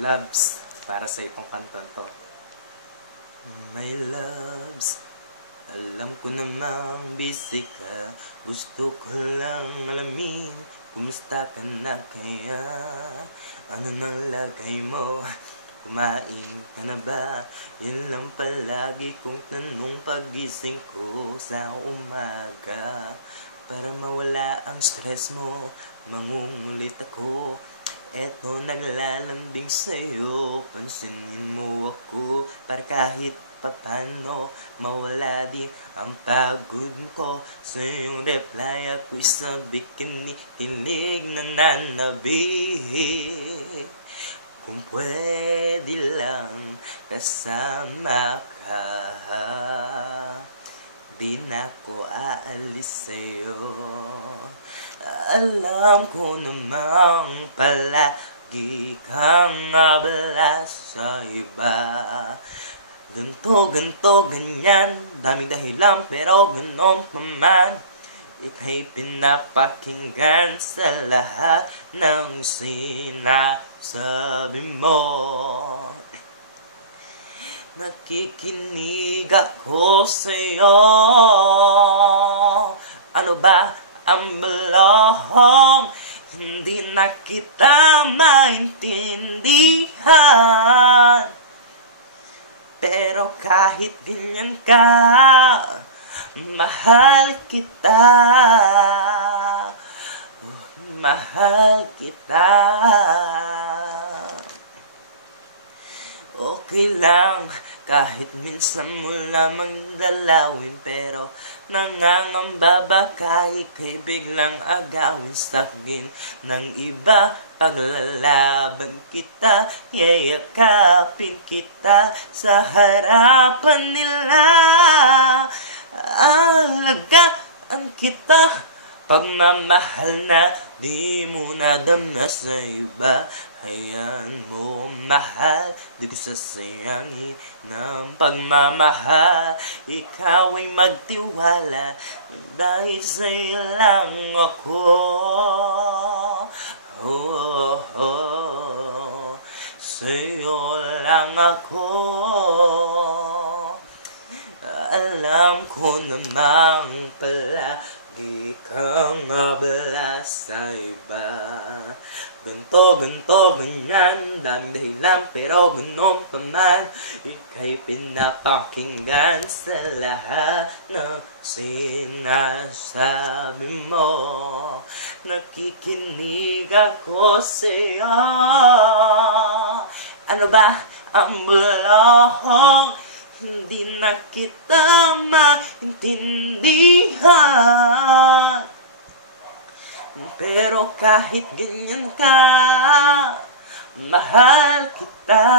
Loves, para sa itong kanta to. My loves, alam ko namang busy ka. Gusto ko lang alamin, kumusta ka na kaya? Ano nang lagay mo? Kumain ka na ba? Yan lang palagi kong tanong pagising ko sa umaga. Para mawala ang stress mo, mangungulit ako. Eto naglalambing sa'yo, pansinin mo ako. Para kahit papano, mawala din ang pagod ko. Sa iyong reply ako'y sabi kinikilig na nanabih. Kung pwede lang kasama ka, di na ko aalis sa'yo. Alam ko namang palagi kang abala sa iba. Ganto, ganyan, daming dahilan pero ganon pa man. Ika'y pinapakinggan sa lahat ng sinasabi mo. Nakikinig ako sa'yo. Ano ba ang belong? Hindi na kita maintindihan. Pero kahit ganyan ka, mahal kita. Mahal kita. Okay lang kahit minsan mo lamang dalawin, pero nangangamba ba kahit kay biglang agawin sa'kin ng iba? Paglalaban kita, yayakapin kita sa harapan nila. Alagaan kita, pagmamahal na di mo nadama sa iba. Hayaan mo mahal, di ko sasayangin ng pagmamahal. Ikaw ay magtiwala, dahil sa'yo lang ako. Sa'yo lang ako. Alam ko namang palagi kang abala sa iba. Ganto, ganyan, daming dahilan pero ganon pa man. Ika'y pinapakinggan sa lahat ng sinasabi mo. Nakikinig ako sa'yo. Ano ba ang bulong? Hindi na kita maintindihan. Pero kahit ganyan ka, mahal kita.